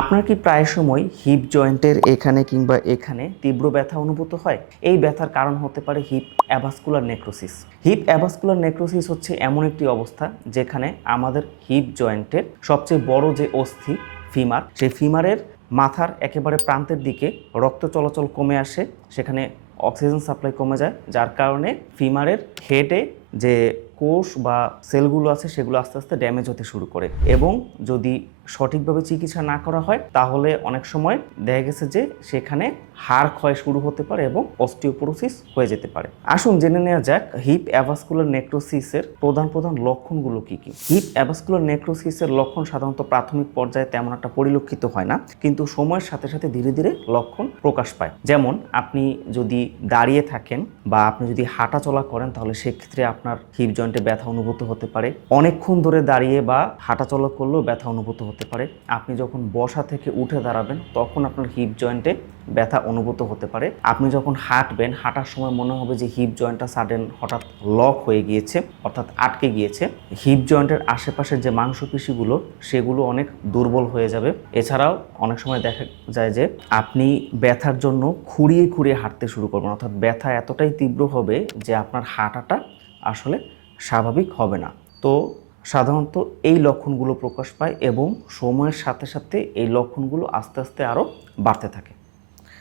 আপনার কি প্রায় সময় হিপ জয়েন্টের এখানে কিংবা এখানে তীব্র ব্যথা অনুভূত হয়? এই ব্যথার কারণ হতে পারে hip avascular necrosis. Hip avascular necrosis হচ্ছে এমন একটি অবস্থা যেখানে আমাদের হিপ জয়েন্টের সবচেয়ে বড় যে অস্থি ফিমার, সেই ফিমারের মাথার একেবারে প্রান্তের দিকে রক্ত চলাচল কমে আসে, সেখানে অক্সিজেন সাপ্লাই কমে যায়, যার কারণে ফিমারের হেডে যে কোষ বা সেলগুলো আছে সেগুলো আস্তে আস্তে ড্যামেজ হতে শুরু করে। এবং যদি সঠিকভাবে চিকিৎসা না করা হয় তাহলে অনেক সময় দেখা গেছে যে সেখানে হাড় ক্ষয় শুরু হতে পারে এবং অস্টিওপোরোসিস হয়ে যেতে পারে। আসুন জেনে নেওয়া যাক হিপ অ্যাভাস্কুলার নেক্রোসিসের প্রধান প্রধান লক্ষণগুলো কী কী। হিপ অ্যাভাস্কুলার নেক্রোসিসের লক্ষণ সাধারণত প্রাথমিক পর্যায়ে তেমন একটা পরিলক্ষিত হয় না, কিন্তু সময়ের সাথে সাথে ধীরে ধীরে লক্ষণ প্রকাশ পায়। যেমন আপনি যদি দাঁড়িয়ে থাকেন বা আপনি যদি হাঁটা চলা করেন তাহলে সেক্ষেত্রে আপনার হিপ জয়েন্টে ব্যথা অনুভূত হতে পারে। অনেকক্ষণ ধরে দাঁড়িয়ে বা হাঁটা চলা করলেও ব্যথা অনুভূত হতে পারে। আপনি যখন বসা থেকে উঠে দাঁড়াবেন তখন আপনার হিপ জয়েন্টে ব্যথা অনুভূত হতে পারে। আপনি যখন হাঁটবেন, হাঁটার সময় মনে হবে যে হিপ জয়েন্টটা সাডেন হঠাৎ লক হয়ে গিয়েছে, অর্থাৎ আটকে গিয়েছে। হিপ জয়েন্টের আশেপাশের যে মাংসপেশিগুলো সেগুলো অনেক দুর্বল হয়ে যাবে। এছাড়াও অনেক সময় দেখা যায় যে আপনি ব্যথার জন্য খুঁড়িয়ে খুঁড়িয়ে হাঁটতে শুরু করবেন, অর্থাৎ ব্যথা এতটাই তীব্র হবে যে আপনার হাঁটাটা আসলে স্বাভাবিক হবে না। তো সাধারণত এই লক্ষণগুলো প্রকাশ পায় এবং সময়ের সাথে সাথে এই লক্ষণগুলো আস্তে আস্তে আরও বাড়তে থাকে।